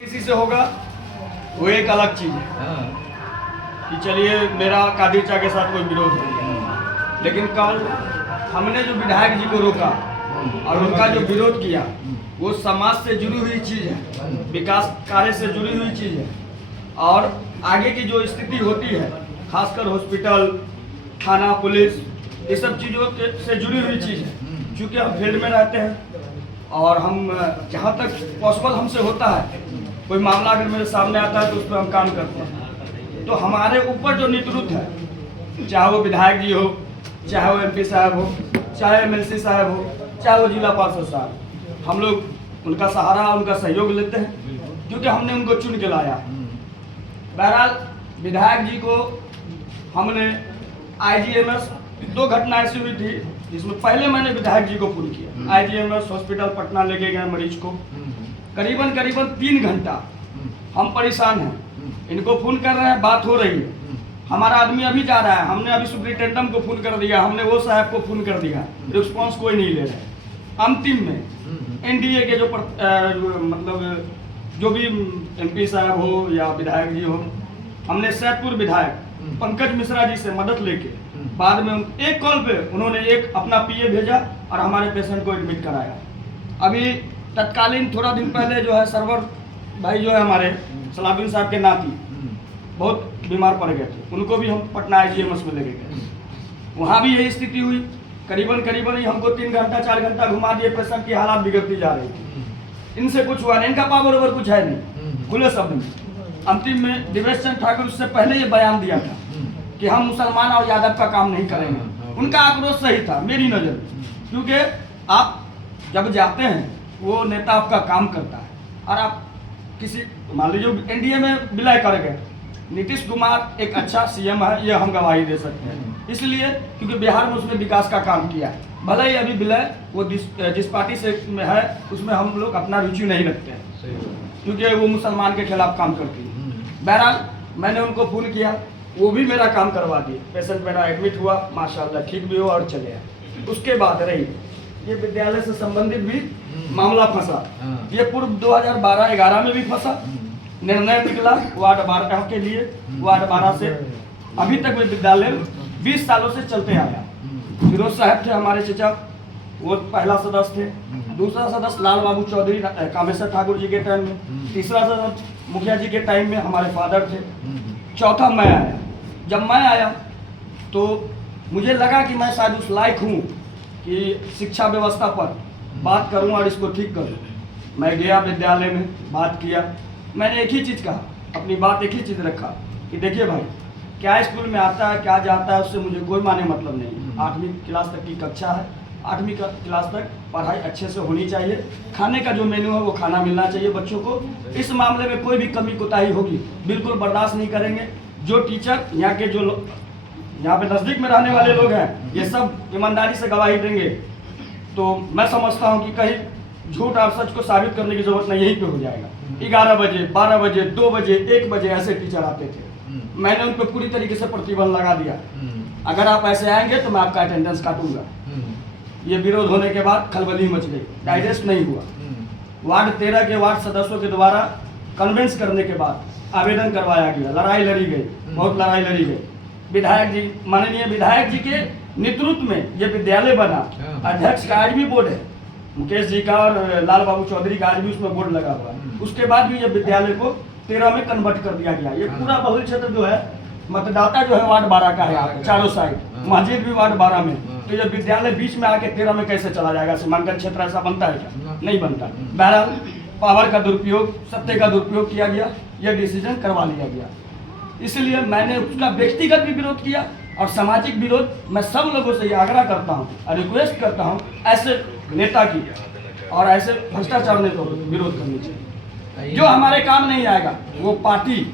किसी से होगा वो एक अलग चीज़ है कि चलिए मेरा कादिर चा के साथ कोई विरोध है, लेकिन कल हमने जो विधायक जी को रोका और उनका जो विरोध किया वो समाज से जुड़ी हुई चीज़ है, विकास कार्य से जुड़ी हुई चीज़ है और आगे की जो स्थिति होती है खासकर हॉस्पिटल, थाना, पुलिस, ये सब चीज़ों से जुड़ी हुई चीज़ है। क्योंकि हम फील्ड में रहते हैं और हम जहाँ तक पॉसिबल हमसे होता है कोई मामला अगर मेरे सामने आता है तो उस पर हम काम करते हैं। तो हमारे ऊपर जो नेतृत्व है, चाहे वो विधायक जी हो, चाहे वो एमपी साहब हो, चाहे एमएलसी साहब हो, चाहे वो जिला पार्षद साहब, हम लोग उनका सहारा, उनका सहयोग लेते हैं क्योंकि हमने उनको चुन के लाया। बहरहाल विधायक जी को हमने IGMS 2 घटना ऐसी हुई थी जिसमें पहले मैंने विधायक जी को फोन किया। IGMS हॉस्पिटल पटना लेके गए मरीज को, करीबन 3 घंटा हम परेशान हैं, इनको फोन कर रहे हैं, बात हो रही है, हमारा आदमी अभी जा रहा है, हमने अभी सुप्रिंटेंडेंट को फोन कर दिया, हमने वो साहब को फोन कर दिया, रिस्पांस कोई नहीं ले रहे। अंतिम में NDA के जो मतलब जो भी MP साहब हो या विधायक जी हो, हमने सैदपुर विधायक पंकज मिश्रा जी से मदद लेके बाद में एक कॉल पे उन्होंने एक अपना PA भेजा और हमारे पेशेंट को एडमिट कराया। अभी तत्कालीन थोड़ा दिन पहले जो है सरवर भाई जो है हमारे सलाउद्दीन साहब के नाती बहुत बीमार पड़ गए थे, उनको भी हम पटना IGMS में लेके गए। वहाँ भी यही स्थिति हुई, करीबन ही हमको 3 घंटा 4 घंटा घुमा दिए, पेशेंट की हालात बिगड़ती जा रही थी। इनसे कुछ हुआ नहीं, इनका पावर ओवर कुछ है नहीं, खुले शब्द में। अंतिम में दिवेश चंद्र ठाकुर उससे पहले ये बयान दिया था कि हम मुसलमान और यादव का काम नहीं करेंगे। उनका आक्रोश सही था मेरी नज़र में, क्योंकि आप जब जाते हैं वो नेता आपका काम करता है और आप किसी मान लीजिए NDA में विलय कर गए, नीतीश कुमार एक अच्छा CM है, ये हम गवाही दे सकते हैं, इसलिए क्योंकि बिहार में उसने विकास का काम किया है। भले ही अभी विलय वो जिस पार्टी से में है उसमें हम लोग अपना रुचि नहीं रखते हैं क्योंकि वो मुसलमान के खिलाफ काम करती है। बहरहाल मैंने उनको फोन किया, वो भी मेरा काम करवा दिए, पेशेंट मेरा एडमिट हुआ, माशाल्लाह ठीक भी हुआ और चले आए। उसके बाद रही ये विद्यालय से संबंधित भी मामला फंसा, ये पूर्व 2012-11 में भी फंसा, निर्णय निकला वार्ड 12 के लिए, वार्ड 12 से अभी तक में विद्यालय 20 सालों से चलते आया। फिरोज साहब थे हमारे चचा, वो पहला सदस्य थे, दूसरा सदस्य लाल बाबू चौधरी कामेश्वर ठाकुर जी के टाइम में, तीसरा सदस्य मुखिया जी के टाइम में हमारे फादर थे, चौथा मैं आया। जब मैं आया तो मुझे लगा कि मैं शायद उस लायक हूँ कि शिक्षा व्यवस्था पर बात करूँ और इसको ठीक करूँ। मैं गया विद्यालय में, बात किया, मैंने एक ही चीज़ कहा, अपनी बात एक ही चीज़ रखा कि देखिए भाई, क्या स्कूल में आता है क्या जाता है उससे मुझे कोई माने मतलब नहीं। 8वीं क्लास तक की कक्षा है, 8वीं क्लास तक पढ़ाई अच्छे से होनी चाहिए, खाने का जो मेन्यू है वो खाना मिलना चाहिए बच्चों को। इस मामले में कोई भी कमी कोताही होगी बिल्कुल बर्दाश्त नहीं करेंगे। जो टीचर यहाँ के जो यहाँ पे नज़दीक में रहने वाले लोग हैं ये सब ईमानदारी से गवाही देंगे, तो मैं समझता हूँ कि कहीं झूठ और सच को साबित करने की जरूरत नहीं, यहीं पे हो जाएगा। 11 बजे, 12 बजे, 2 बजे, 1 बजे ऐसे टीचर आते थे, मैंने उन पर पूरी तरीके से प्रतिबंध लगा दिया, अगर आप ऐसे आएंगे तो मैं आपका अटेंडेंस काटूंगा। ये विरोध होने के बाद खलबली मच गई, डाइजेस्ट नहीं हुआ। वार्ड 13 के वार्ड सदस्यों के द्वारा कन्वेंस करने के बाद आवेदन करवाया गया, लड़ाई लड़ी गई, बहुत लड़ाई लड़ी गई। विधायक जी, माननीय विधायक जी के नेतृत्व में ये विद्यालय बना, अध्यक्ष का आज भी बोर्ड है, मुकेश जी का और लाल बाबू चौधरी का आज भी उसमें बोर्ड लगा हुआ है। उसके बाद भी ये विद्यालय को 13 में कन्वर्ट कर दिया गया। ये पूरा बहुल क्षेत्र जो है, मतदाता जो है वार्ड 12 का है, चारों साइड, मस्जिद भी वार्ड 12 में, तो ये विद्यालय बीच में आके 13 में कैसे चला जाएगा? सीमांकन क्षेत्र ऐसा बनता है क्या? नहीं बनता। बहरहाल पावर का दुरुपयोग, सत्ता का दुरुपयोग किया गया, यह डिसीजन करवा लिया गया। इसलिए मैंने उसका व्यक्तिगत भी विरोध किया और सामाजिक विरोध मैं सब लोगों से ये आग्रह करता हूँ और रिक्वेस्ट करता हूँ ऐसे नेता की और ऐसे भ्रष्टाचार नेताओं को विरोध करनी चाहिए। जो हमारे काम नहीं आएगा वो पार्टी